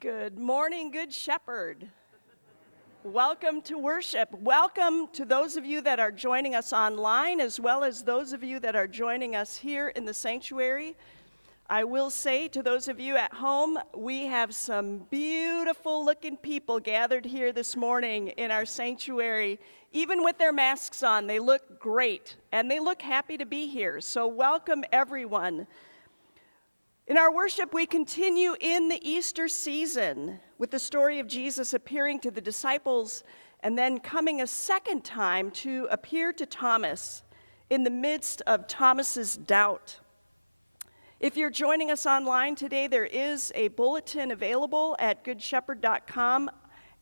Good morning, Good Shepherd. Welcome to worship. Welcome to those of you that are joining us online, as well as those of you that are joining us here in the sanctuary. I will say to those of you at home, we have some beautiful looking people gathered here this morning in our sanctuary. Even with their masks on, they look great, and they look happy to be here. So welcome, everyone. In our worship, we continue in the Easter season with the story of Jesus appearing to the disciples and then coming a second time to appear to Thomas in the midst of Thomas's doubt. If you're joining us online today, there is a bulletin available at goodshepherd.com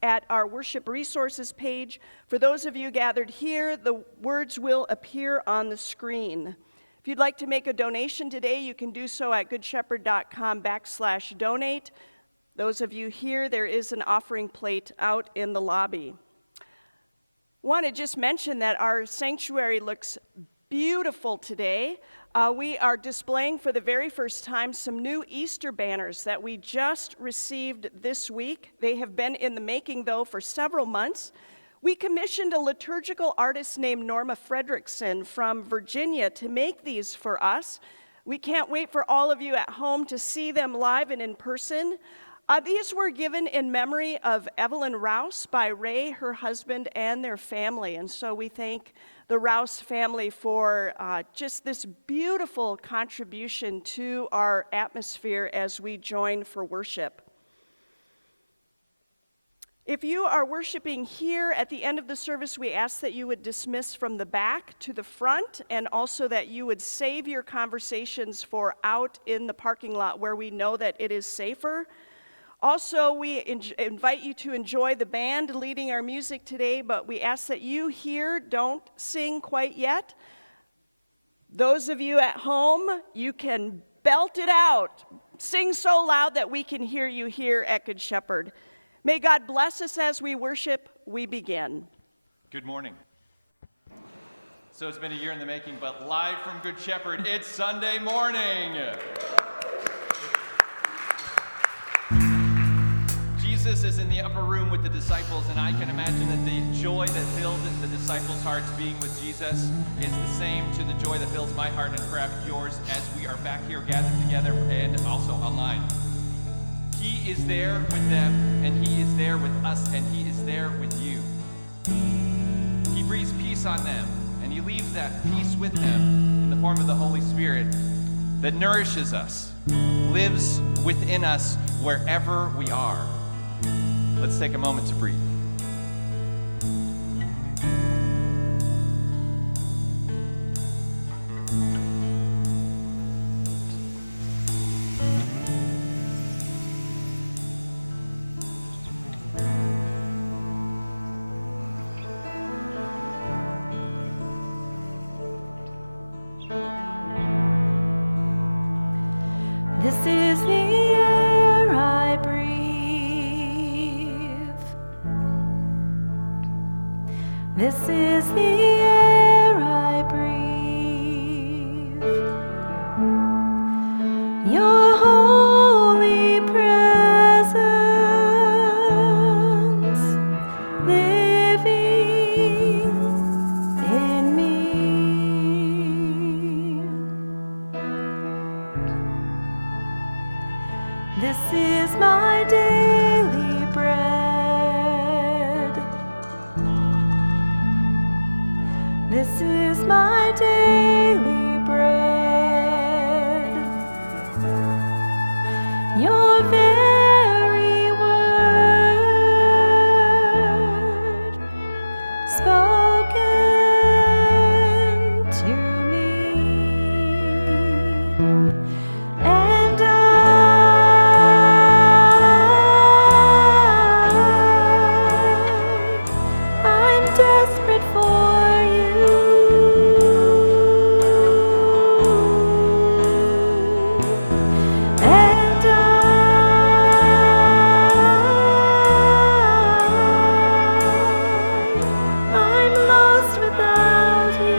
at our worship resources page. For those of you gathered here, the words will appear on the screen. If you'd like to make a donation today, you can do so at goodshepherd.com/donate. Those of you here, there is an offering plate out in the lobby. I want to just mention that our sanctuary looks beautiful today. We are displaying for the very first time some new Easter banners that we just received this week. They have been in the making, though, for several months. We commissioned a liturgical artist named Norma Fredrickson from Virginia to make these for us. We can't wait for all of you at home to see them live and in person. These were given in memory of Evelyn Rouse by Ray, her husband, and their family. And so we thank the Rouse family for just this beautiful contribution to our atmosphere as we join for worship. If you are worshiping here at the end of the service, we ask that you would dismiss from the back to the front, and also that you would save your conversations for out in the parking lot where we know that it is safer. Also, we invite you to enjoy the band leading our music today, but we ask that you here don't sing quite yet. Those of you at home, you can belt it out. Sing so loud that we can hear you here at Good Shepherd. May God bless us as we worship. We begin. Good morning. So it's been a year in the making, but live from Good Shepherd, it's Sunday morning. Jesus is in the upper room with the disciples, and I can imagine that the joy that filled the disciples' hearts being with Jesus is the same to the joy that fills my heart and perhaps yours as we are back here gathered together and also online. He is there with them, and He is there with us, and He is there with you. He breathes peace on them, and He leaves that peace with them in the form of the Holy Spirit that nourishes us, lives within us wherever we are. Let's take a moment to breathe. This is the air I breathe. This is the air I breathe. Your holy presence living in me. This is my daily bread. This is my daily bread. Your very word spoken to me. And I'm desperate for you. And I'm lost without you.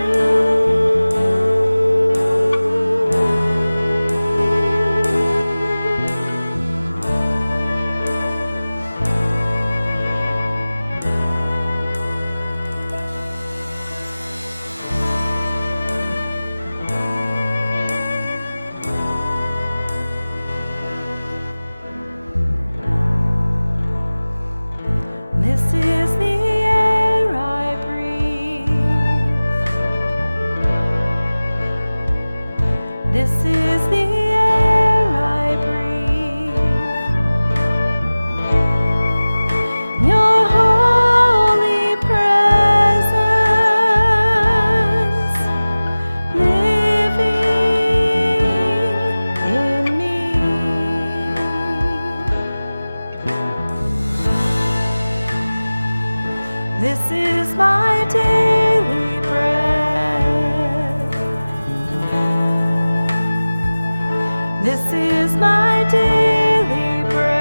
This is the air I breathe. Your holy presence living in me. This is my daily bread. This is my daily bread.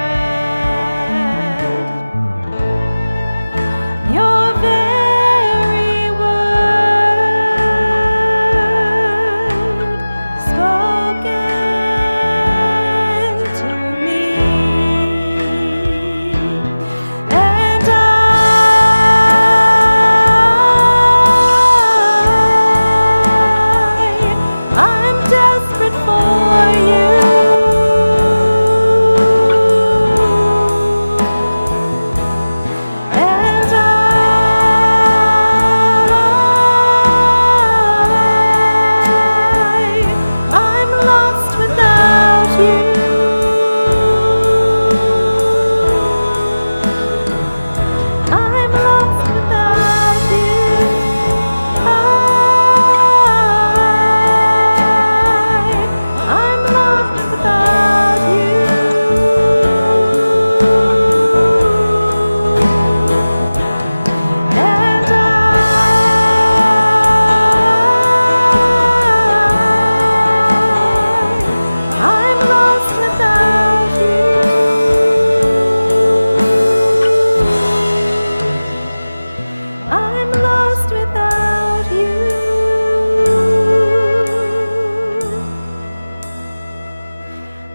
Your very word spoken to me. And I'm desperate for you. And I'm lost without you. I'm lost without you. I'm lost without you. And I'm lost without you. I'm lost without you.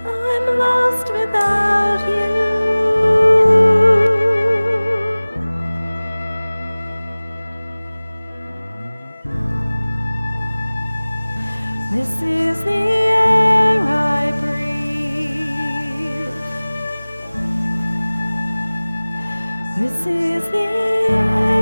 I'm lost without you. This is the air I breathe. This is the air I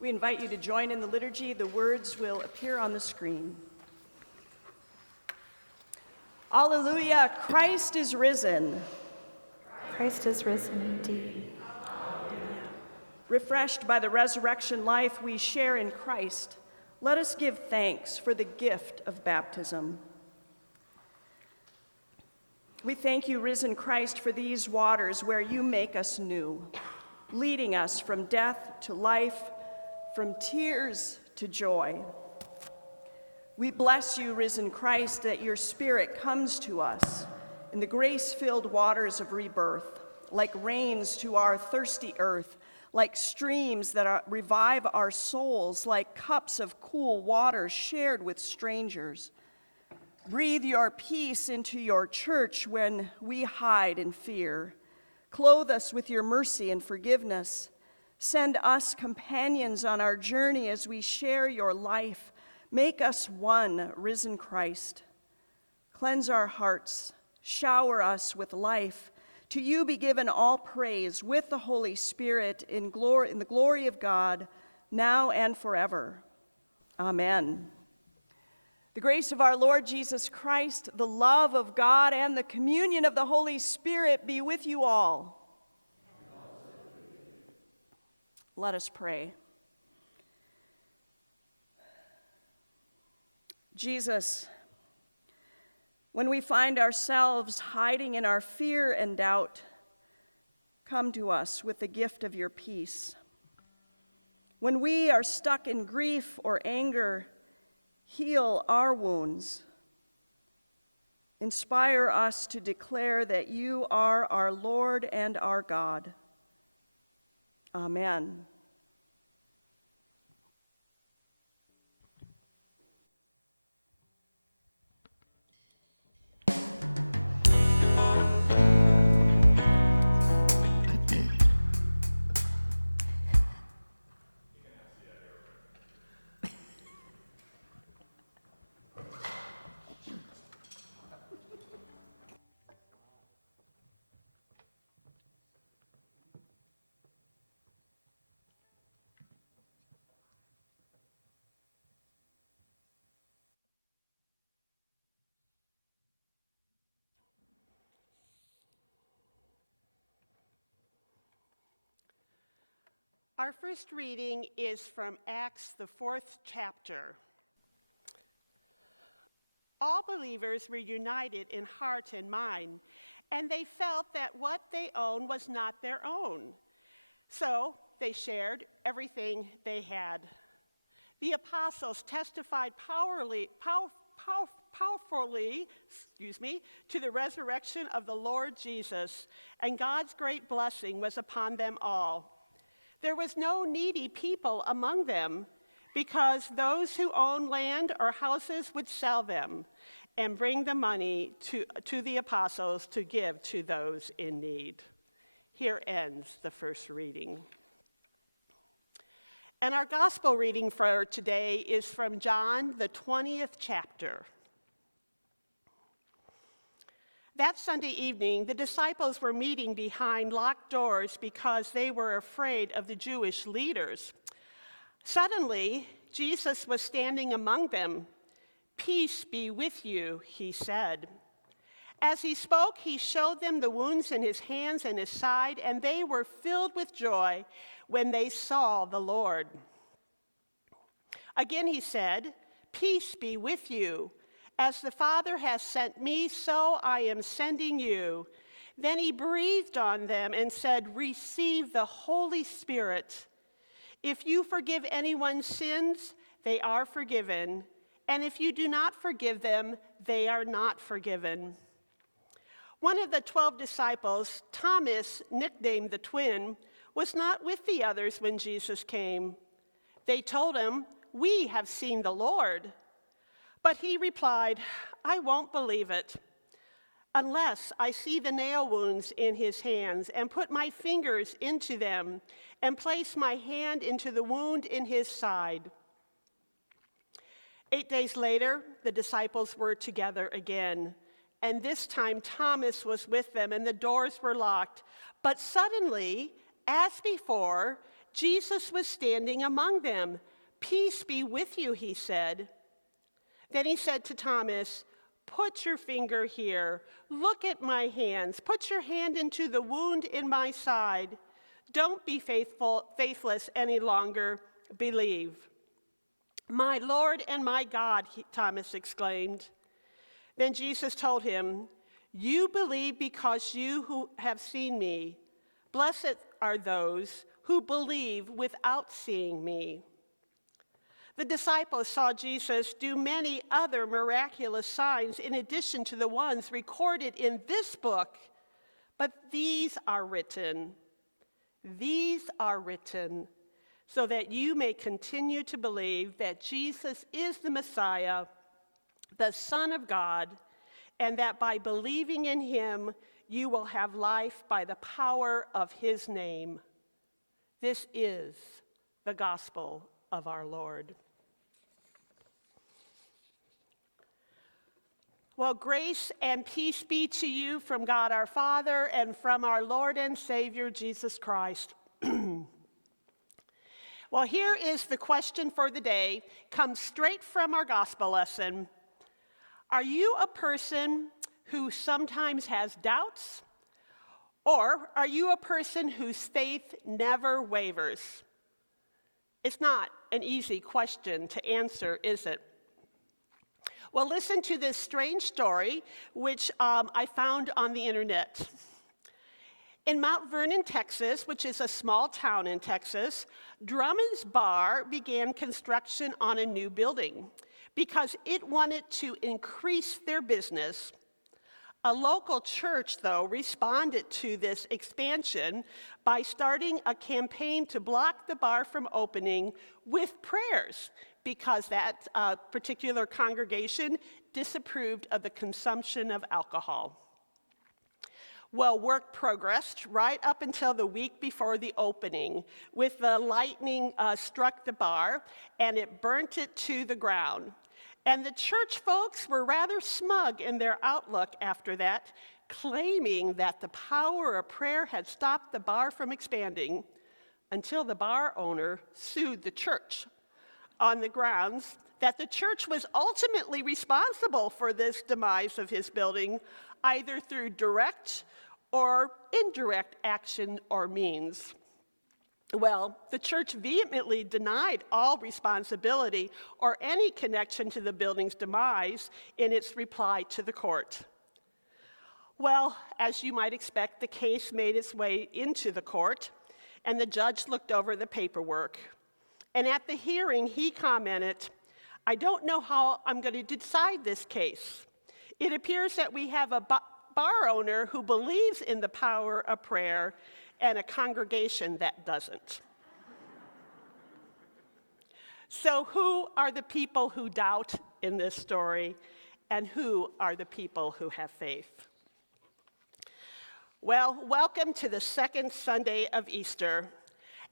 We invite you to join in the liturgy. The words will appear on the screen. Alleluia, Christ is risen. Christ is risen indeed. Refreshed by the resurrection life we share in Christ, let us give thanks for the gift of baptism. We thank you, risen Christ, for these waters where you make us new, leading us from death to life, from tears to joy. We bless you, risen Christ, that your Spirit comes to us in the grace-filled waters of rebirth, like rains to our thirsty earth, like streams that revive our souls, like cups of cool water shared with strangers. Breathe your peace into your church when we hide in fear. Clothe us with your mercy and forgiveness. Send us companions on our journey as we share your life. Make us one, risen Christ. Cleanse our hearts. Shower us with life. To you be given all praise with the Holy Spirit in the glory of God, now and forever. Amen. The grace of our Lord Jesus Christ, the love of God, and the communion of the Holy Spirit be with you all. Let us pray. Jesus, when we find ourselves hiding in our fear and doubt, come to us with the gift of your peace. When we are stuck in grief or anger, heal our wounds. Inspire us to declare that you are our Lord and our God. Amen. Our first reading is from Acts, the 4th chapter. All believers were united in heart and mind, and they felt that what they owned was not their own. So they shared everything they had. The apostles testified powerfully to the resurrection of the Lord Jesus, and God's great blessing was upon them all. There was no needy people among them, because those who owned land or houses would sell them and bring the money to the apostles to give to those in need. Here ends the first reading. And our gospel reading for today is from John, the 20th chapter. That Sunday evening, the disciples were meeting behind locked doors because they were afraid of the Jewish leaders. Suddenly, Jesus was standing among them. "Peace be with you," he said. As he spoke, he showed them the wounds in his hands and his side, and they were filled with joy when they saw the Lord. Again he said, "Peace be with you. As the Father has sent me, so I am sending you." Then he breathed on them and said, "Receive the Holy Spirit. If you forgive anyone's sins, they are forgiven. And if you do not forgive them, they are not forgiven." One of the 12 disciples, Thomas, nicknamed the twin, was not with the others when Jesus came. They told him, "We have seen the Lord." But he replied, "I won't believe it unless I see the nail wounds in his hands and put my fingers into them and place my hand into the wound in his side." 8 days later, the disciples were together again, and this time Thomas was with them and the doors were locked. But suddenly, as before, Jesus was standing among them. "Peace be with you," he said. Then he said to Thomas, "Put your finger here. Look at my hands. Put your hand into the wound in my side. Don't be faithless any longer. Believe." "My Lord and my God," Thomas exclaimed. Then Jesus told him, "You believe because you who have seen me. Blessed are those who believe without seeing me." The disciples saw Jesus do many other miraculous signs in addition to the ones recorded in this book. But these are written so that you may continue to believe that Jesus is the Messiah, the Son of God, and that by believing in him, you will have life by the power of his name. This is the gospel of our Lord. Well, grace and peace be to you from God our Father and from our Lord and Savior, Jesus Christ. Well, here is the question for the day. Comes straight from our gospel lesson. Are you a person who sometimes has doubts? Or are you a person whose faith never wavers? It's not an easy question to answer, is it? Well, listen to this strange story, which I found on the internet. In Mount Vernon, Texas, which is a small town in Texas, Drummond's Bar began construction on a new building because it wanted to increase their business. A local church, though, responded to this expansion by starting a campaign to block the bar from opening with prayers, because that particular congregation disapproved of the consumption of alcohol. Well, work progressed right up until the week before the opening, with the lightning struck the bar and it burnt it to the ground. And the church folks were rather smug in their outlook after that, claiming that the power of prayer had stopped the bar from expanding, until the bar owner sued the church on the grounds that the church was ultimately responsible for this demise of his building, either through direct or indirect action or means. Well, the church vehemently denied all responsibility or any connection to the building's demise in its reply to the court. Well, as you might expect, the case made its way into the court, and the judge looked over the paperwork. And at the hearing, he commented, "I don't know how I'm going to decide this case. It appears that we have a bar owner who believes in the power of prayer and a congregation that doesn't." So who are the people who doubt in this story, and who are the people who have faith? Well, welcome to the second Sunday of Easter.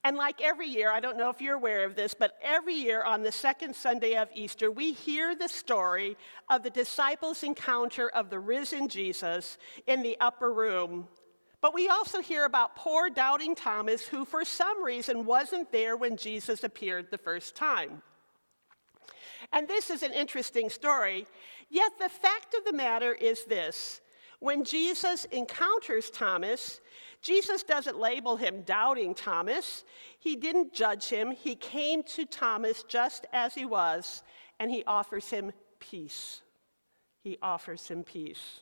And like every year, I don't know if you're aware of this, but every year on the second Sunday of Easter, we hear the story of the disciples' encounter of the risen Jesus in the upper room. But we also hear about poor doubting Thomas, who for some reason wasn't there when Jesus appeared the first time. And this is an interesting story, yet the fact of the matter is this: when Jesus encounters Thomas, Jesus doesn't label him doubting Thomas. He didn't judge him. He came to Thomas just as he was, and he offers him peace. He offers him peace.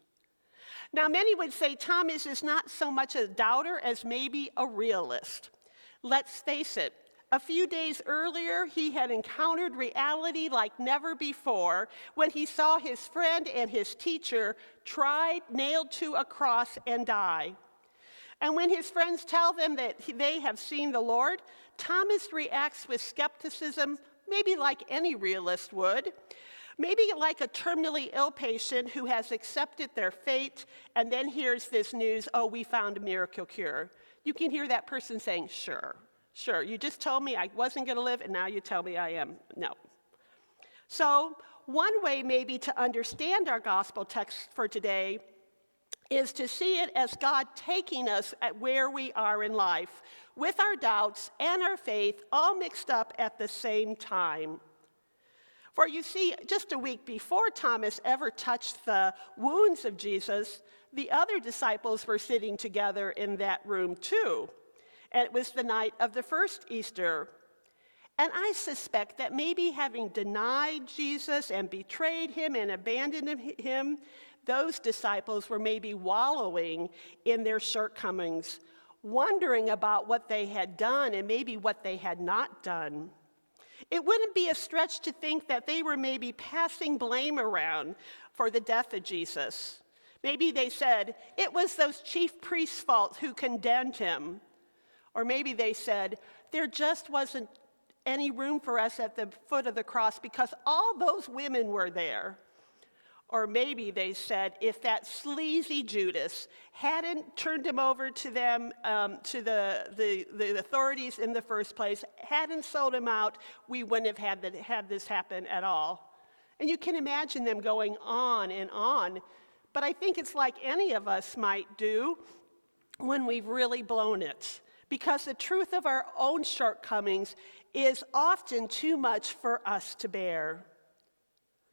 Now, many would say Thomas is not so much a doubter as maybe a realist. Let's face it, a few days earlier, he had encountered reality like never before when he saw his friend and his teacher tried, nailed to a cross, and die. And when his friends tell them that they have seen the Lord, Thomas reacts with skepticism, maybe like any realist would. Maybe like a terminally ill patient who has accepted their fate and then hears this news, "Oh, we found a miracle cure." You can hear that person saying, "Sure, you just told me I wasn't going to live, and now you tell me I am." No. So one way maybe to understand our gospel text for today is to see it as God taking us at where we are in life, with our doubts and our faith all mixed up at the same time. For you see, just a week before Thomas ever touched the wounds of Jesus, the other disciples were sitting together in that room too. And it was the night of the first Easter. And I suspect that maybe having denied Jesus and betrayed him and abandoned him, those disciples were maybe wallowing in their shortcomings, wondering about what they had done and maybe what they had not done. It wouldn't be a stretch to think that they were maybe passing blame around for the death of Jesus. Maybe they said, "It was those chief priests' fault who condemned him." Or maybe they said, "There just wasn't any room for us at the foot of the cross because all those women were there." Or maybe they said, if that sleazy Judas hadn't turned him over to them, to the authorities in the first place, hadn't sold him out, we wouldn't have had this happen at all. And you can imagine them going on and on. But I think it's like any of us might do when we've really blown it. Because the truth of our own shortcomings is often too much for us to bear.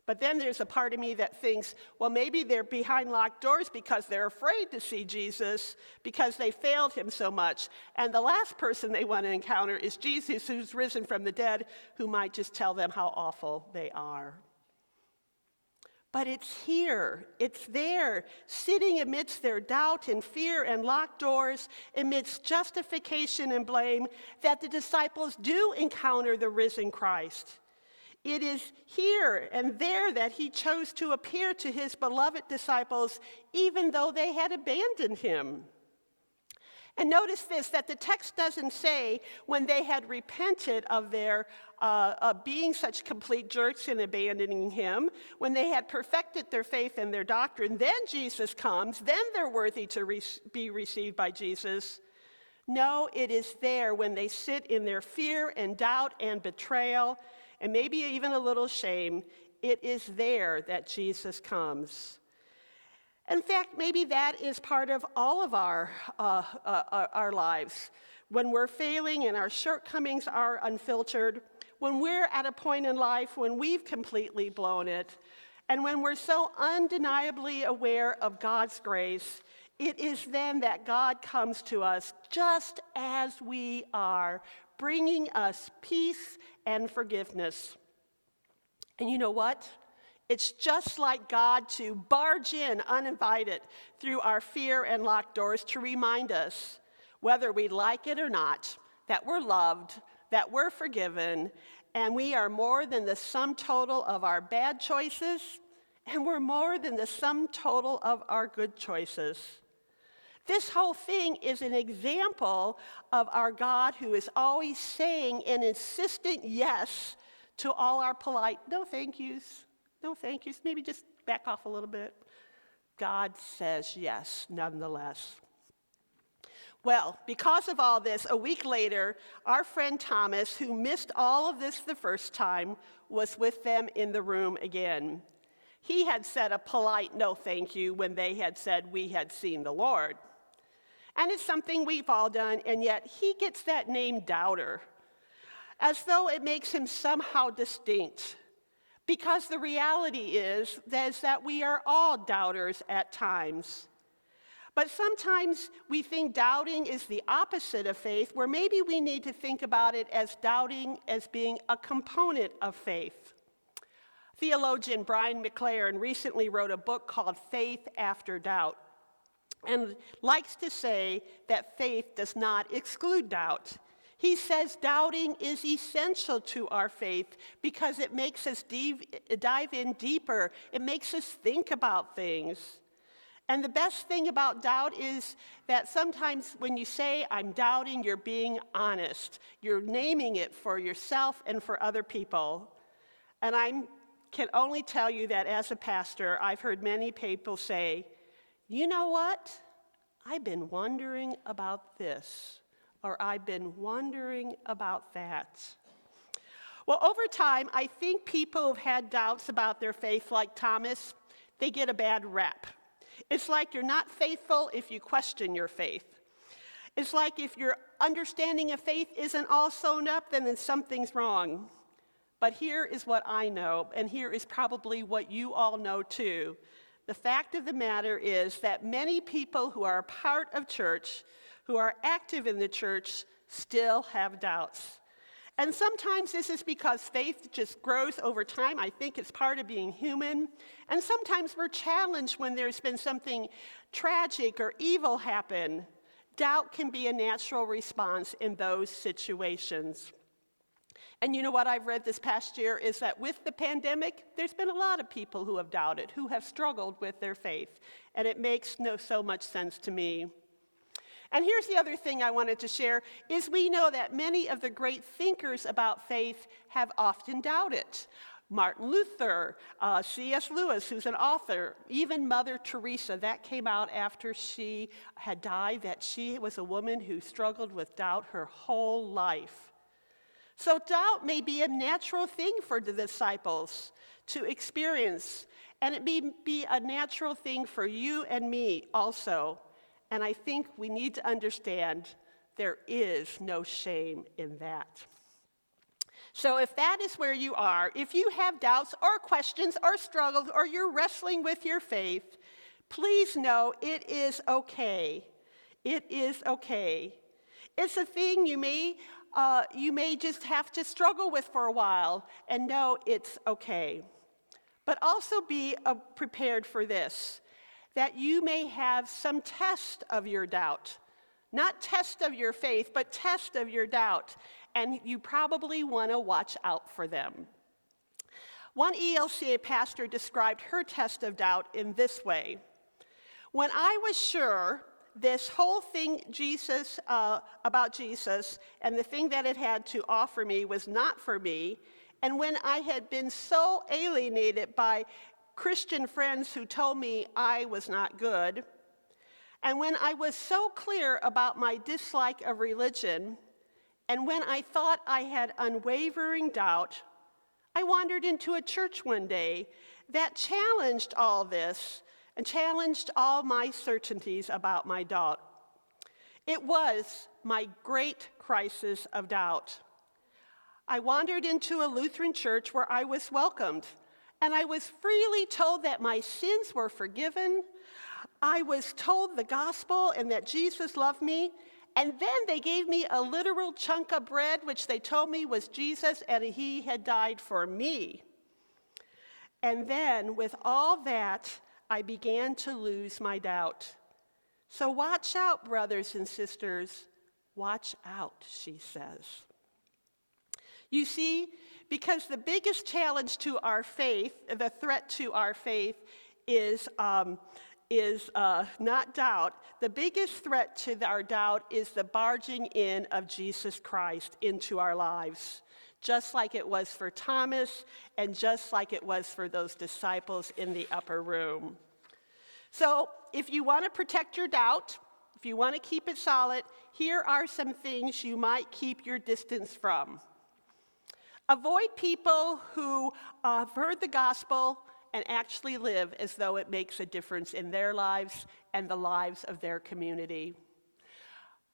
But then there's a part of me that thinks, well, maybe they're behind locked doors because they're afraid to see Jesus because they failed him so much. And the last person they want to encounter is Jesus, who's risen from the dead, who might just tell them how awful they are. But it's here, it's there, sitting amidst their doubt and fear and locked doors, amidst justification and blame, that the disciples do encounter the risen Christ. It is here and there that he chose to appear to his beloved disciples, even though they had abandoned him. And notice this, that the text doesn't say when they had repented of their being such complete jerks and abandoning him, when they had perfected their faith and their doctrine, then Jesus comes, then they're worthy to be received by Jesus. No, it is there when they sit in their fear and doubt and betrayal, and maybe even a little shame. It is there that Jesus comes. In fact, maybe that is part of all of our lives. When we're failing and our shortcomings are unfiltered, when we're at a point in life when we've completely blown it, and when we're so undeniably aware of God's grace, It is then that God comes to us just as we are, bringing us peace and forgiveness. And you know what? It's just like God to barge in uninvited through our fear and locked doors to remind us, whether we like it or not, that we're loved, that we're forgiven, and we are more than the sum total of our bad choices, and we're more than the sum total of our good choices. This whole thing is an example of our God who is always saying an insistent yes to all our polite no thank yous, no thank yous, maybe just back off a little bit. God says yes nonetheless. Well, because of all this, a week later, our friend Thomas, who missed all of this the first time, was with them in the room again. He had said a polite no thank you when they had said we had seen the Lord. And it's something we've all done, and yet he gets that name doubter, as though it makes him somehow distinct. Because the reality is that we are all doubters at times. But sometimes we think doubting is the opposite of faith, where maybe we need to think about it as doubting as being a component of faith. Theologian Brian McLaren recently wrote a book called Faith After Doubt, and likes to say that faith does not exclude doubt. He says doubting is essential to our faith because it makes us dive in deeper. It makes us think about things. And the best thing about doubt is that sometimes when you say, I'm doubting, you're being honest. You're naming it for yourself and for other people. And I can only tell you that as a pastor, I've heard many people say, you know what? I've been wondering about this, or I've been wondering about that. Well, over time, I think people who've had doubts about their faith, like Thomas, they get a bad rap. It's like you're not faithful if you question your faith. It's like if your understanding of faith isn't all sewn up, then something's wrong. But here is what I know, and here is probably what you all know too. The fact of the matter is that many people who are a part of church, who are active in the church, still have doubts. And sometimes this is because faith just grows over time. I think it's part of being human. And sometimes we're challenged when there's been something tragic or evil happen. Doubt can be a natural response in those situations. And you know what I've read this past year is that with the pandemic, there's been a lot of people who have doubted, who have struggled with their faith. And it makes so much sense to me. And here's the other thing I wanted to share, is we know that many of the great thinkers about faith have often doubted. Martin Luther, C.S. Lewis, who's an author, even Mother Teresa, that came out after she had died, that she was a woman who struggled with doubt her whole life. So doubt may be a natural thing for the disciples to experience, and it may be a natural thing for you and me also. And I think we need to understand there is no shame in that. So if that is where you are, if you have doubts or questions or struggles or you're wrestling with your faith, please know it is okay. It is okay. It's a thing you may just have to struggle with for a while, and know it's okay. But also be prepared for this, that you may have some test of your doubt. Not test of your faith, but test of your doubt. And you probably want to watch out for them. One ELCA pastor described her test of doubt in this way. When I was sure this whole thing about Jesus and the thing that it had to offer me was not for me, and when I had been so alienated by Christian friends who told me I was not good, and when I was so clear about my dislike of religion, and when I thought I had unwavering doubt, I wandered into a church one day that challenged all this and challenged all my certainties about my doubt. It was my great crisis of doubt. I wandered into a Lutheran church where I was welcomed, and I was freely told that my sins were forgiven. I was told the gospel and that Jesus loved me, and then they gave me a literal chunk of bread, which they told me was Jesus, and he had died for me. And then, with all that, I began to lose my doubt. So watch out, brothers and sisters. Watch out, she says. You see, because the biggest challenge to our faith, the threat to our faith, is not doubt. The biggest threat to our doubt is the barging in of Jesus Christ into our lives, just like it was for Thomas and just like it was for those disciples in the upper room. So if you want to protect your doubt, if you want to keep it solid, here are some things you might keep your distance from. Avoid people who have heard the gospel and actually live as though it makes a difference in their lives and the lives of their community.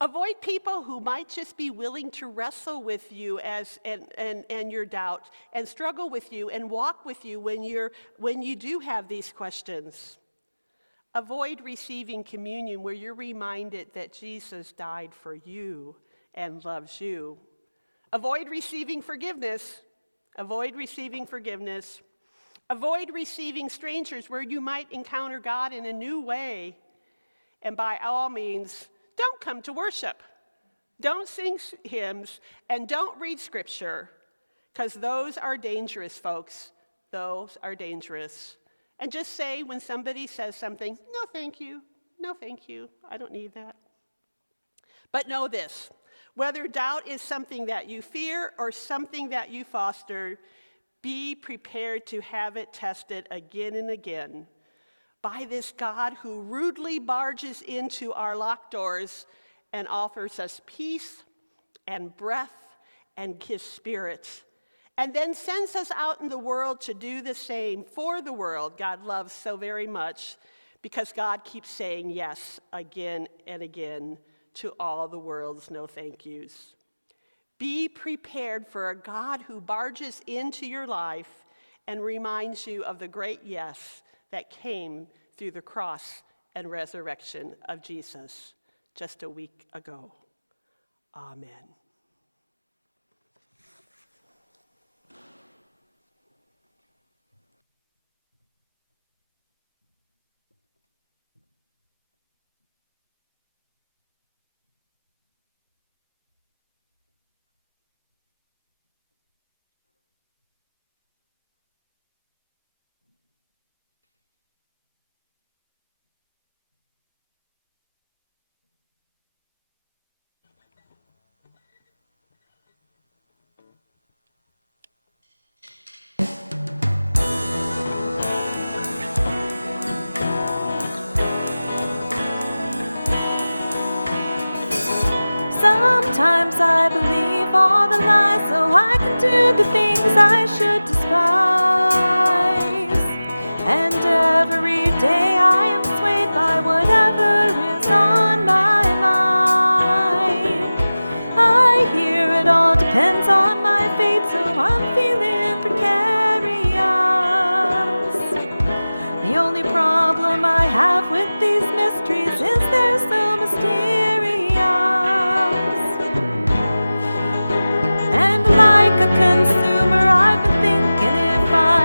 Avoid people who might just be willing to wrestle with you and your doubt and struggle with you and walk with you when you do have these questions. Avoid receiving communion where you're reminded that Jesus died for you and loves you. Avoid receiving forgiveness. Avoid receiving forgiveness. Avoid receiving strangers where you might encounter God in a new way. And by all means, don't come to worship. Don't sing hymns, and don't read scripture, because those are dangerous, folks. Those are dangerous. And just say when somebody says something, no, thank you. No, thank you. I don't need that. But know this, whether doubt is something that you fear or something that you foster, be prepared to have it tested again and again by this God who rudely barges into our locked doors and offers us peace and breath and his spirit, and then sends us out in the world to do the same for the world God loves so very much, because God keeps saying yes again and again to all the world's no thank yous. Be prepared for a God who barges into your life and reminds you of the great yes that came through the cross and resurrection of Jesus just a week ago. Amen. Sometimes I believe all the lies so I can do the things I should despise. And every day I am swayed by whatever is on my mind. I hear it all depends on my fate, so I'm feeling precarious. The only problem I have with these mysteries is they're so mysterious. And like a consumer, I've been thinking if I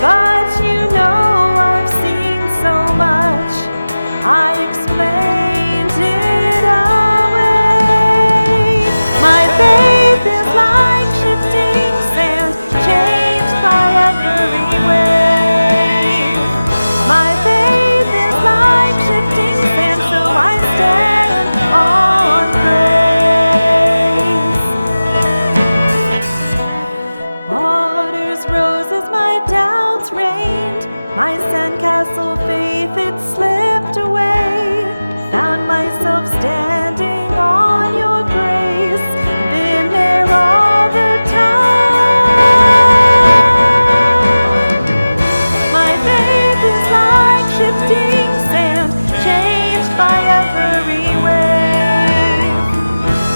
but you know I've seen so much. I explained it away. My faith is like shifting sand, changed by every wave. My faith is like shifting sand, so I stand on grace. Waters rose as my doubts rained, my sandcastle faith it slipped away. Found myself standing on your grace, been there all the time. My faith is like shifting sand, changed by every wave.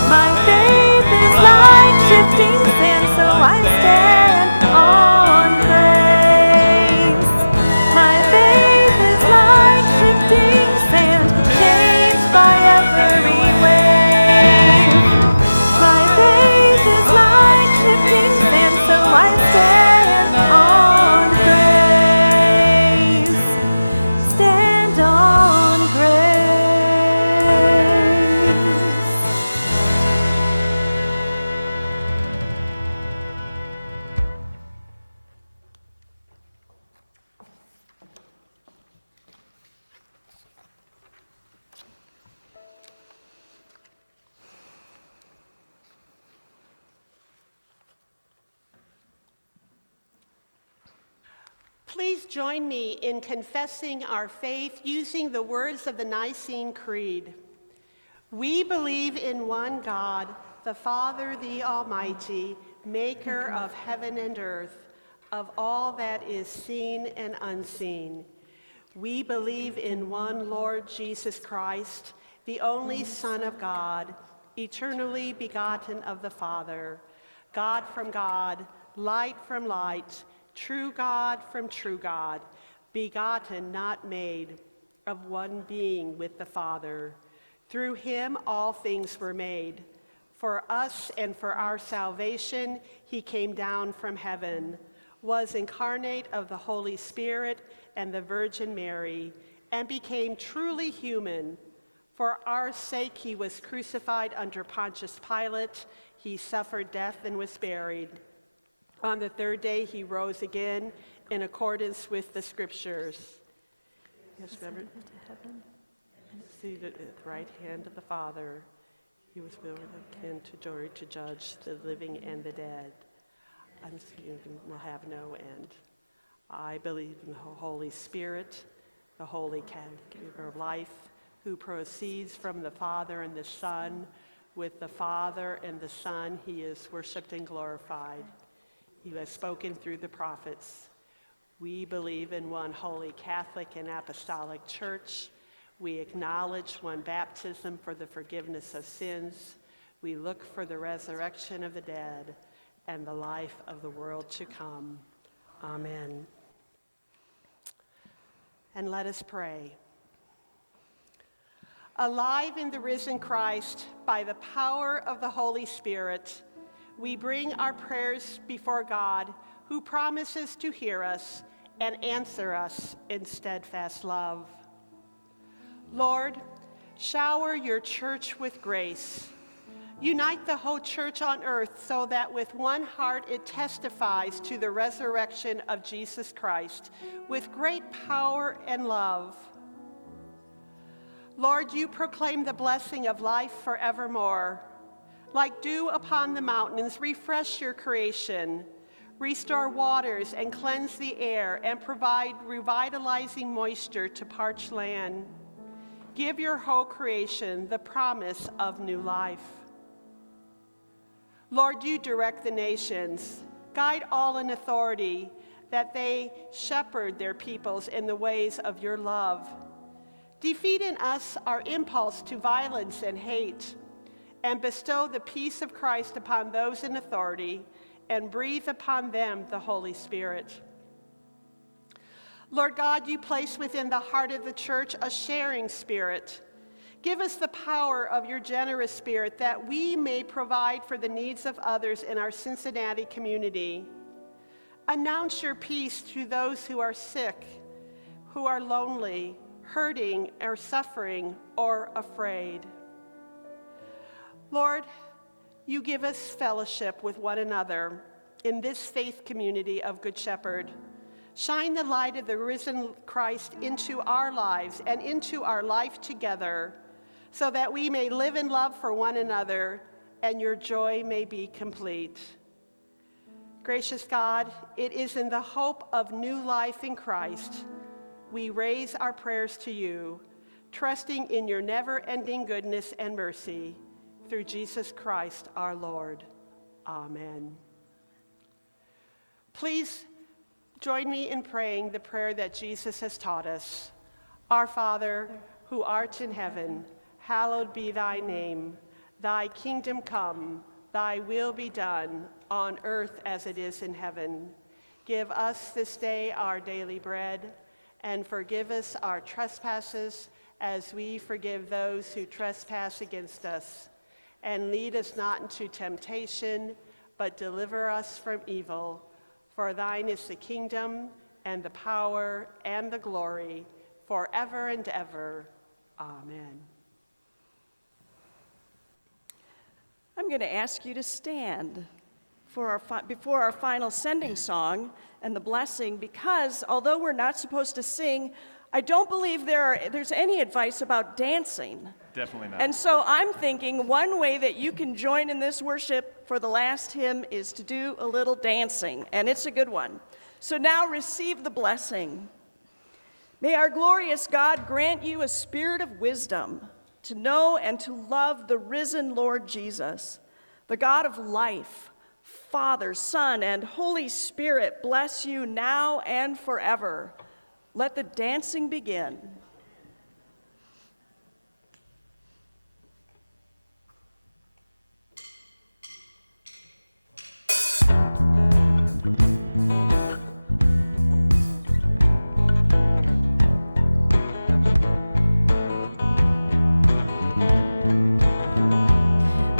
My faith is like shifting sand, so I stand on grace. My faith is like shifting sand, changed by every wave. My faith is like shifting sand, so I stand on grace. Stand on grace. Please join me in confessing our faith using the words of the Nicene Creed. We believe in one God, the Father, the Almighty, maker of heaven and earth, of all that is seen and unseen. We believe in one Lord Jesus Christ, the only Son of God, eternally begotten of the Father, God from God, light from light, true God from true God, begotten, not made, of one being with the Father. Through him all things were made. For us and for our salvation, he came down from heaven, was incarnate of the Holy Spirit and the Virgin Mary, and became truly human. For our sake he was crucified under Pontius Pilate. He suffered death and was buried. On the third day he rose again in accordance with the Scriptures. Yes, remember? Seated at the right hand of the Father, he was willing again to judge the living and the dead. Will have no end. I believe in the Holy Spirit, the Holy Catholic giver of life, who proceeds from the Father and the Son. With the Father and the Son he is worshipped and glorified. He has spoken through the prophets. We believe in one holy Catholic and Apostolic Church. We acknowledge one baptism for the forgiveness of sins. We look for the resurrection of the dead and the life of the world to come. Amen. And let us pray. Alive in the risen Christ, by the power of the Holy Spirit, we bring our prayers before God, who promises to hear us and answer us in steadfast love. Lord, shower your church with grace. Unite the whole church on earth so that with one heart it testifies to the resurrection of Jesus Christ with great power and love. Lord, you proclaim the blessing of life forevermore. Like dew upon the mountains, refresh your creation, restore waters and cleanse the air, and provide revitalizing moisture to parched land. Give your whole creation the promise of new life. Lord, you direct the nations, guide all in authority, that they shepherd their peoples in the ways of your love. Defeat in us our impulse to violence and hate, and bestow the peace of Christ upon those in authority, and breathe upon them the Holy Spirit. Lord God, you place within the heart of the church a sharing spirit. Give us the power of your generous spirit that we may provide for the needs of others in our Cincinnati community. Announce your peace to those who are sick, who are lonely, hurting, or suffering, or afraid. Lord, you give us fellowship with one another in this faith community of Good Shepherd. Shine the light of the risen Christ into our lives and into our life together, so that we may live in love for one another and your joy may be complete. Gracious God, it is in the hope of new life in Christ we raise our prayers to you, trusting in your never-ending goodness and mercy, through Jesus Christ our Lord. Amen. Please join me in praying the prayer that Jesus has taught us. Our Father, who art in heaven, hallowed be thy name. Thy kingdom come, thy will be done, on earth as it is in heaven. Give us this day our daily bread, and forgive us our trespasses as we forgive those who trespass against us. And lead us not into temptation, but deliver us from evil. For thine is the kingdom, and the power, and the glory, forever and ever. Amen. I'm going to ask you to stand for before our final sending song and the blessing, because although we're not supposed to sing, I don't believe there's any advice about dancing. Definitely not. And so I'm thinking one way that you can join in this worship for the last hymn is to do a little dancing, and it's a good one. So now receive the blessing. May our glorious God grant you a spirit of wisdom to know and to love the risen Lord Jesus, the God of life. Father, Son, and Holy Spirit bless you now and forever. Let the dancing begin.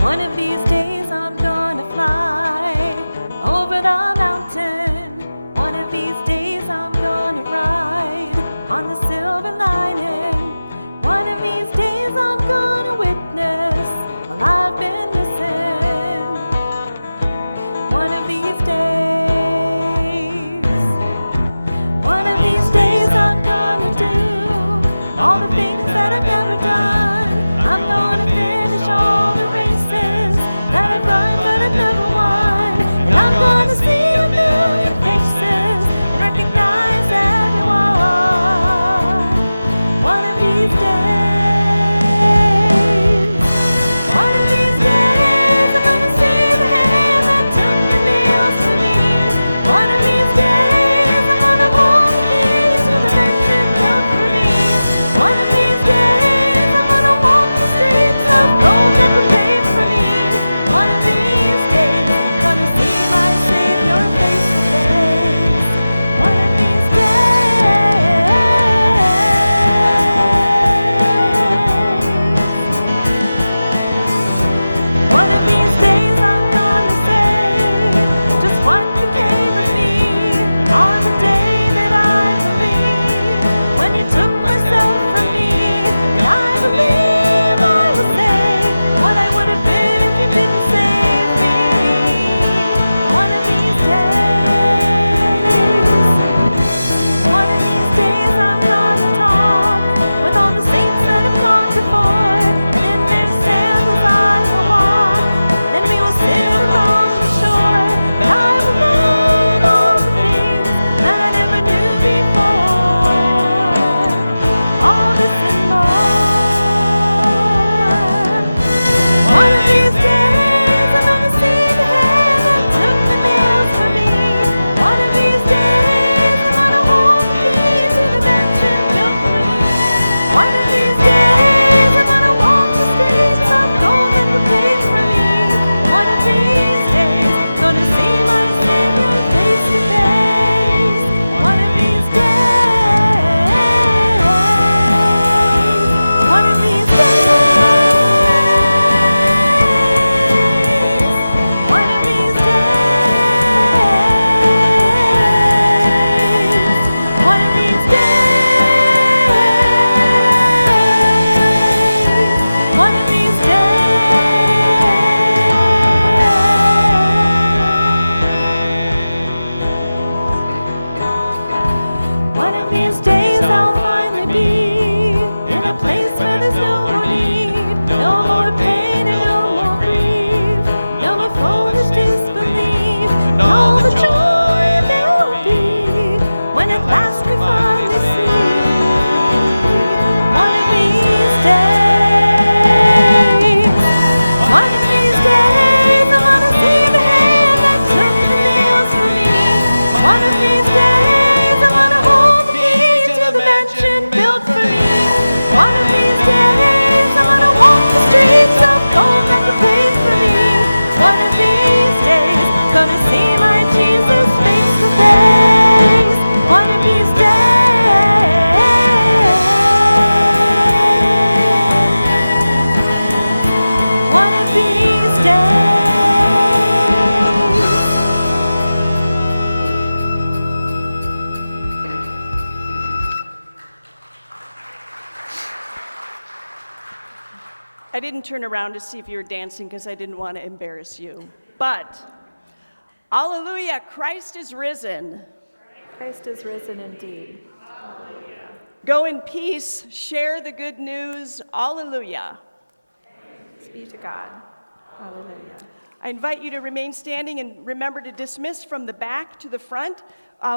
One of these days I'm gonna fly over the mountain. One of these days I'm gonna ride on the silver light. these days I'll finally be in a place where there's no more need, no more pain and no more grief, no more foolish disbelief, and all the joy there will be when at last we finally see. One of these days, one of these days, I want to see the hand that took the nails for me. One of these days, I want to hold the key to the mansion built for me. One of these days, I want to walk the streets of gold that were paved for me. One of these days, gonna see my Jesus face to face. One of these days, one of these days. I didn't turn around to see if you were dancing because I didn't want to embarrass you. But, hallelujah, Christ is risen. Christ is risen indeed. Go in peace, share the good news. Hallelujah. Thanks be to God. Hallelujah. I invite you to remain standing and remember to dismiss from the back to the front.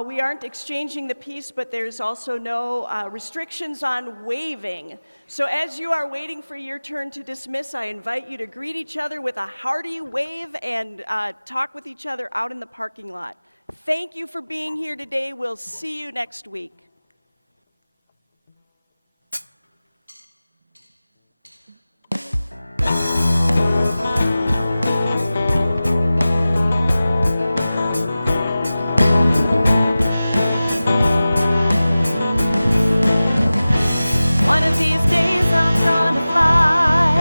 We aren't exchanging the peace, but there's also no restrictions on waving. So as you are waiting for your turn to dismiss, I invite you to greet each other with a hearty wave and talk with each other out in the parking lot. Thank you for being here today. We'll see you next week. One of these days I'm gonna fly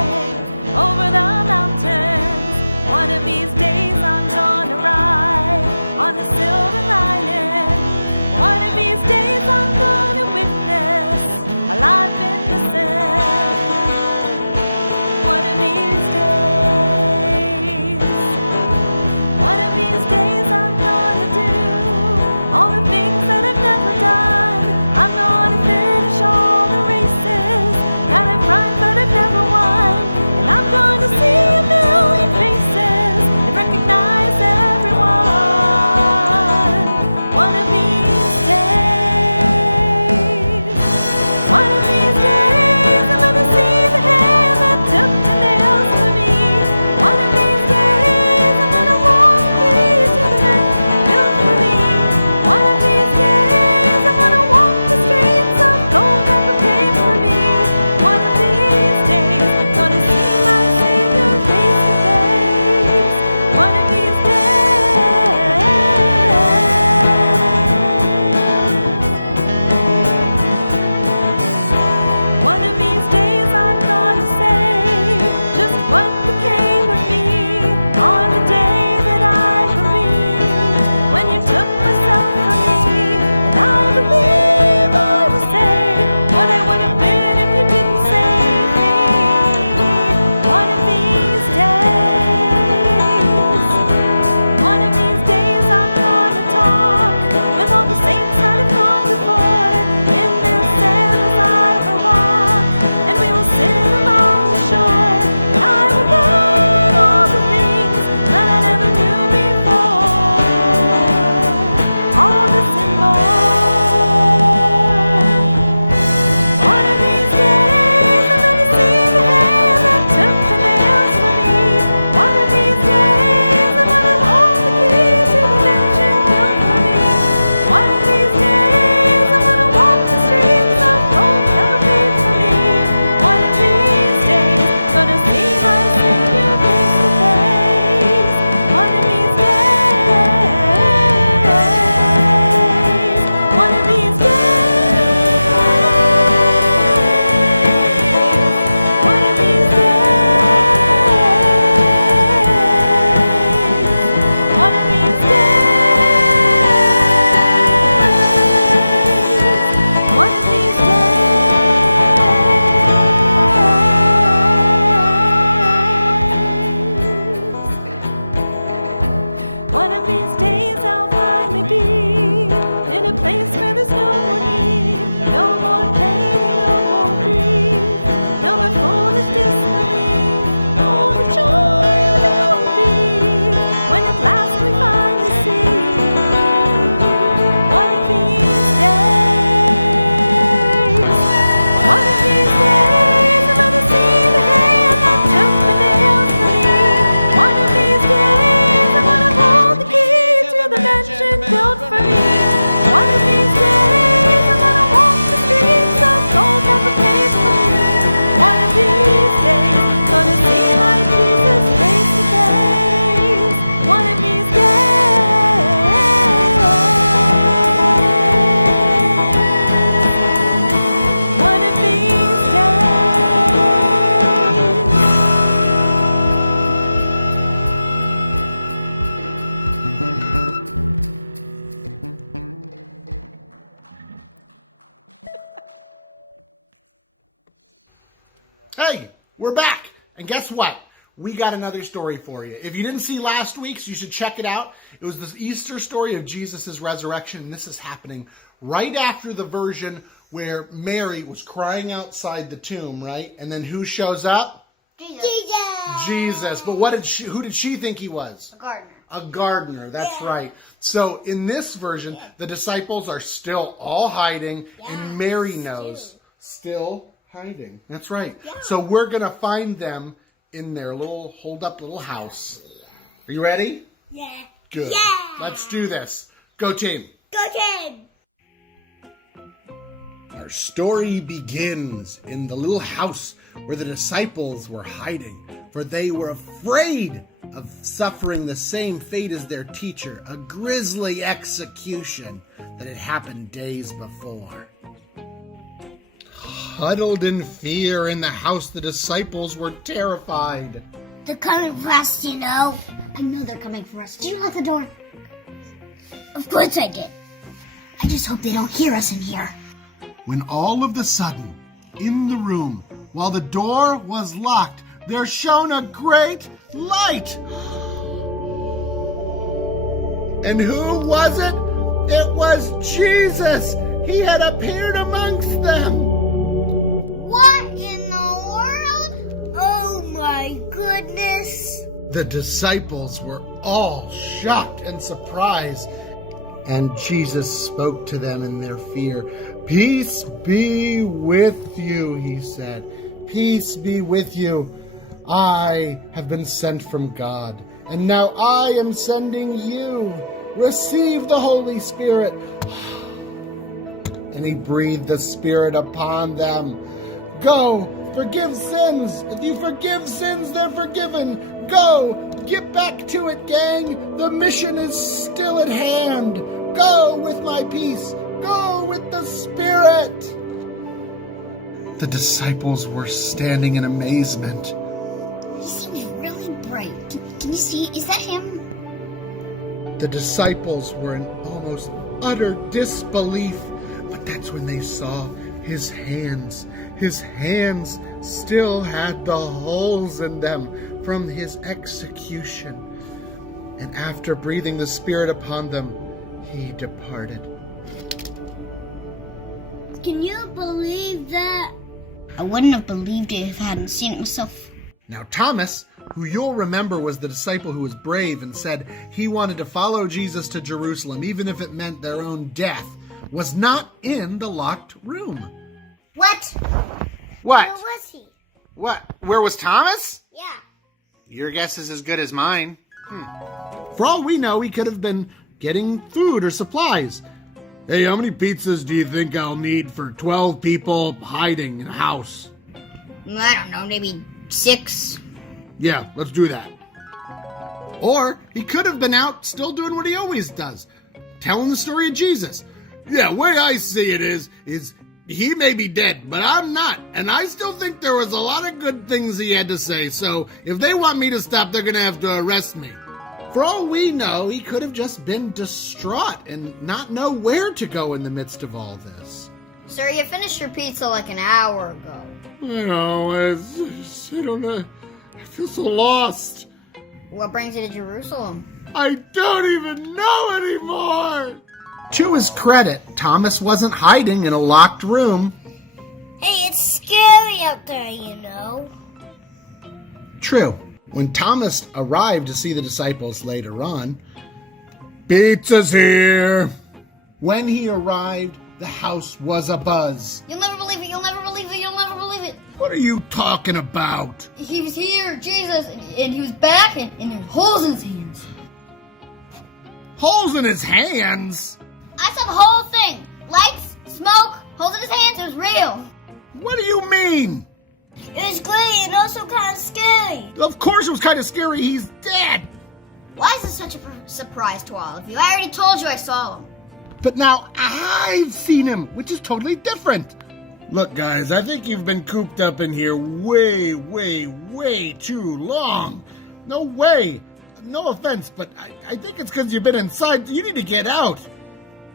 over the mountains. One of these days I'm gonna ride on the silver lining. One of these days I'm Hey, we're back. And guess what? We got another story for you. If you didn't see last week's, you should check it out. It was the Easter story of Jesus' resurrection, and this is happening right after the version where Mary was crying outside the tomb, right? And then who shows up? Jesus. But who did she think he was? A gardener. A gardener, that's right. So in this version, the disciples are still all hiding, and Mary knows. Still hiding. That's right. Yeah. So we're going to find them in their little holed-up little house. Are you ready? Yeah. Good. Yeah. Let's do this. Go team. Go team. Our story begins in the little house where the disciples were hiding, for they were afraid of suffering the same fate as their teacher, a grisly execution that had happened days before. Huddled in fear in the house, the disciples were terrified. They're coming for us, you know. I know they're coming for us. Did you lock the door? Of course I did. I just hope they don't hear us in here. When all of a sudden, in the room, while the door was locked, there shone a great light. And who was it? It was Jesus. He had appeared amongst them. What in the world? Oh my goodness. The disciples were all shocked and surprised, and Jesus spoke to them in their fear. "Peace be with you," he said. "Peace be with you. I have been sent from God, and now I am sending you. Receive the Holy Spirit." And he breathed the Spirit upon them. "Go, forgive sins. If you forgive sins, they're forgiven. Go, get back to it, gang. The mission is still at hand. Go with my peace. Go with the Spirit." The disciples were standing in amazement. He seems really bright. Can you see? Is that him? The disciples were in almost utter disbelief, but that's when they saw his hands. His hands still had the holes in them from his execution. And after breathing the Spirit upon them, he departed. Can you believe that? I wouldn't have believed it if I hadn't seen it myself. Now Thomas, who you'll remember was the disciple who was brave and said he wanted to follow Jesus to Jerusalem, even if it meant their own death, was not in the locked room. What? What? Where was he? What? Where was Thomas? Yeah. Your guess is as good as mine. For all we know, he could have been getting food or supplies. "Hey, how many pizzas do you think I'll need for 12 people hiding in a house?" I don't know, maybe 6. "Yeah, let's do that." Or he could have been out still doing what he always does, telling the story of Jesus. "Yeah, way I see it is he may be dead, but I'm not. And I still think there was a lot of good things he had to say. So if they want me to stop, they're going to have to arrest me." For all we know, he could have just been distraught and not know where to go in the midst of all this. Sir, you finished your pizza like an hour ago. I know, I don't know. I feel so lost. What brings you to Jerusalem? I don't even know anymore. To his credit, Thomas wasn't hiding in a locked room. Hey, it's scary out there, you know. True. When Thomas arrived to see the disciples later on, "Pizza's here." When he arrived, the house was abuzz. You'll never believe it, you'll never believe it, you'll never believe it. What are you talking about? He was here, Jesus, and he was back, and there were holes in his hands. Holes in his hands? I saw the whole thing. Lights, smoke, holes in his hands. It was real. What do you mean? It was great and also kind of scary. Of course it was kind of scary. He's dead. Why is this such a surprise to all of you? I already told you I saw him. But now I've seen him, which is totally different. Look, guys, I think you've been cooped up in here way, way, way too long. No way. No offense, but I think it's because you've been inside. You need to get out.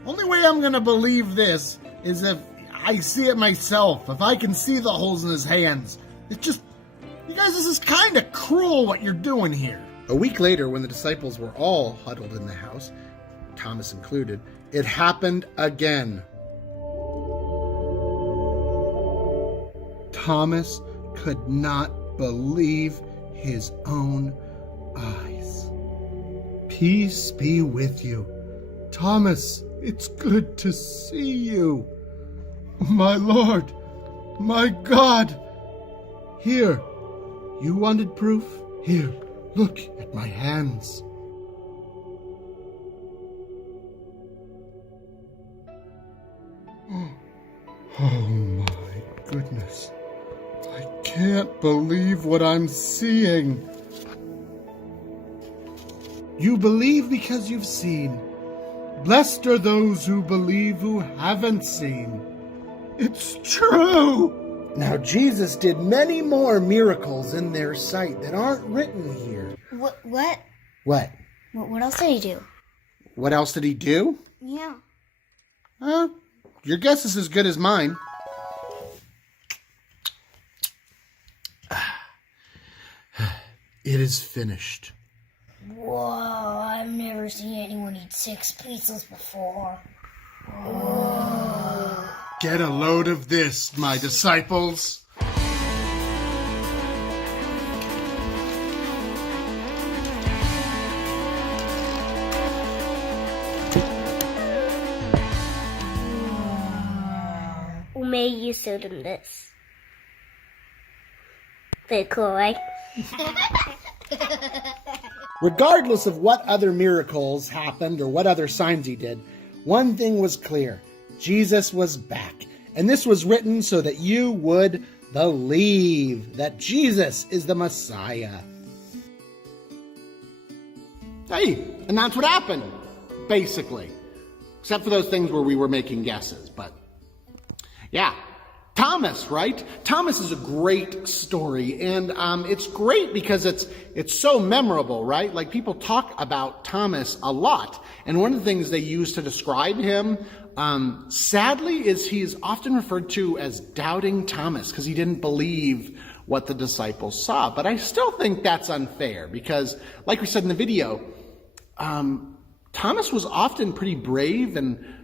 Only way I'm going to believe this is if I see it myself. If I can see the holes in his hands. You guys, this is kind of cruel what you're doing here. A week later, when the disciples were all huddled in the house, Thomas included, it happened again. Thomas could not believe his own eyes. Peace be with you. Thomas, it's good to see you. My Lord, my God. Here, you wanted proof? Here, look at my hands. Oh my goodness. I can't believe what I'm seeing. You believe because you've seen. Blessed are those who believe who haven't seen. It's true. Now, Jesus did many more miracles in their sight that aren't written here. What? What? What else did he do? What else did he do? Yeah. Your guess is as good as mine. It is finished. Whoa, I've never seen anyone eat 6 pizzas before. Get a load of this, my disciples. Who made you show them this? Very cool, right? Regardless of what other miracles happened or what other signs he did, one thing was clear. Jesus was back. And this was written so that you would believe that Jesus is the Messiah. Hey, and that's what happened, basically. Except for those things where we were making guesses, but yeah. Thomas, right? Thomas is a great story, and it's great because it's so memorable, right? Like, people talk about Thomas a lot, and one of the things they use to describe him, sadly, is he's often referred to as Doubting Thomas because he didn't believe what the disciples saw. But I still think that's unfair because, like we said in the video, Thomas was often pretty brave and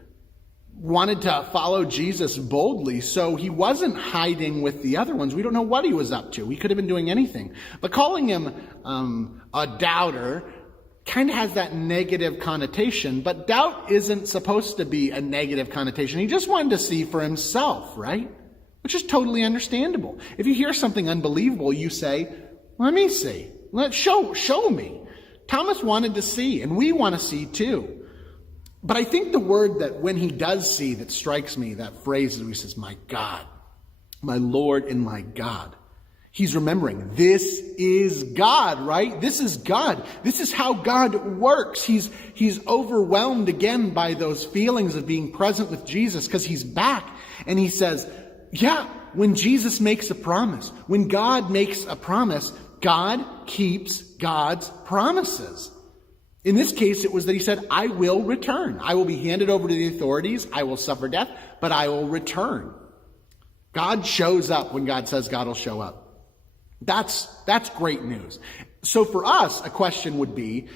wanted to follow Jesus boldly, so he wasn't hiding with the other ones. We don't know what he was up to. He could have been doing anything. But calling him a doubter kind of has that negative connotation, but doubt isn't supposed to be a negative connotation. He just wanted to see for himself, right? Which is totally understandable. If you hear something unbelievable, you say, let me see. Show me. Thomas wanted to see, and we want to see too. But I think the word that when he does see that strikes me, that phrase where he says, my God, my Lord and my God. He's remembering, this is God, right? This is God. This is how God works. He's overwhelmed again by those feelings of being present with Jesus because he's back. And he says, yeah, when Jesus makes a promise, when God makes a promise, God keeps God's promises. In this case, it was that he said, I will return. I will be handed over to the authorities. I will suffer death, but I will return. God shows up when God says God will show up. That's great news. So for us, a question would be,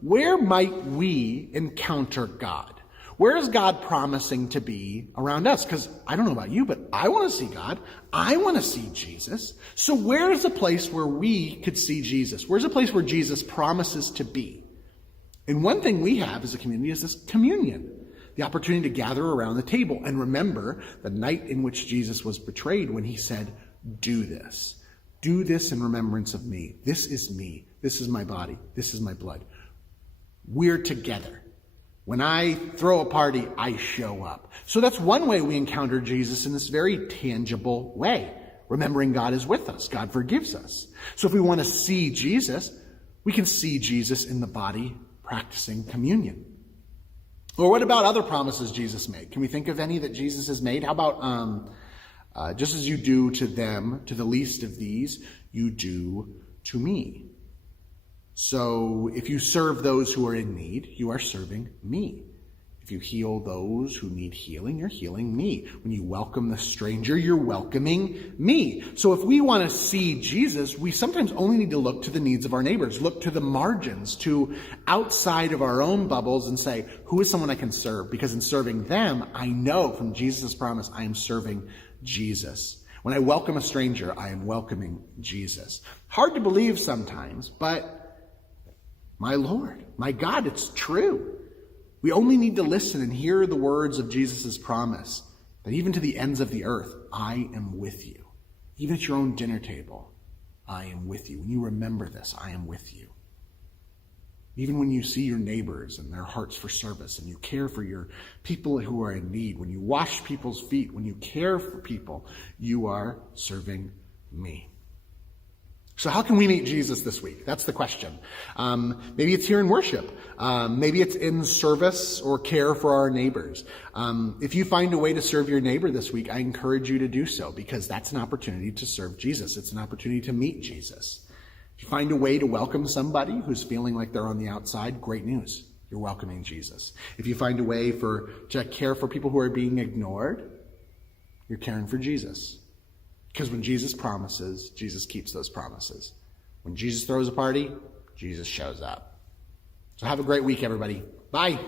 where might we encounter God? Where is God promising to be around us? Because I don't know about you, but I want to see God. I want to see Jesus. So where's a place where we could see Jesus? Where's a place where Jesus promises to be? And one thing we have as a community is this communion, the opportunity to gather around the table and remember the night in which Jesus was betrayed when he said, do this. Do this in remembrance of me. This is me. This is my body. This is my blood. We're together. When I throw a party, I show up. So that's one way we encounter Jesus in this very tangible way, remembering God is with us. God forgives us. So if we want to see Jesus, we can see Jesus in the body practicing communion. Or what about other promises Jesus made? Can we think of any that Jesus has made? How about just as you do to them, to the least of these, you do to me. So if you serve those who are in need, you are serving me. If you heal those who need healing, you're healing me. When you welcome the stranger, you're welcoming me. So if we want to see Jesus, we sometimes only need to look to the needs of our neighbors, look to the margins, to outside of our own bubbles and say, who is someone I can serve? Because in serving them, I know from Jesus' promise, I am serving Jesus. When I welcome a stranger, I am welcoming Jesus. Hard to believe sometimes, but my Lord, my God, it's true. We only need to listen and hear the words of Jesus' promise that even to the ends of the earth, I am with you. Even at your own dinner table, I am with you. When you remember this, I am with you. Even when you see your neighbors and their hearts for service and you care for your people who are in need, when you wash people's feet, when you care for people, you are serving me. So how can we meet Jesus this week? That's the question. Maybe it's here in worship. Maybe it's in service or care for our neighbors. If you find a way to serve your neighbor this week, I encourage you to do so because that's an opportunity to serve Jesus. It's an opportunity to meet Jesus. If you find a way to welcome somebody who's feeling like they're on the outside, great news. You're welcoming Jesus. If you find a way to care for people who are being ignored, you're caring for Jesus. Because when Jesus promises, Jesus keeps those promises. When Jesus throws a party, Jesus shows up. So have a great week, everybody. Bye.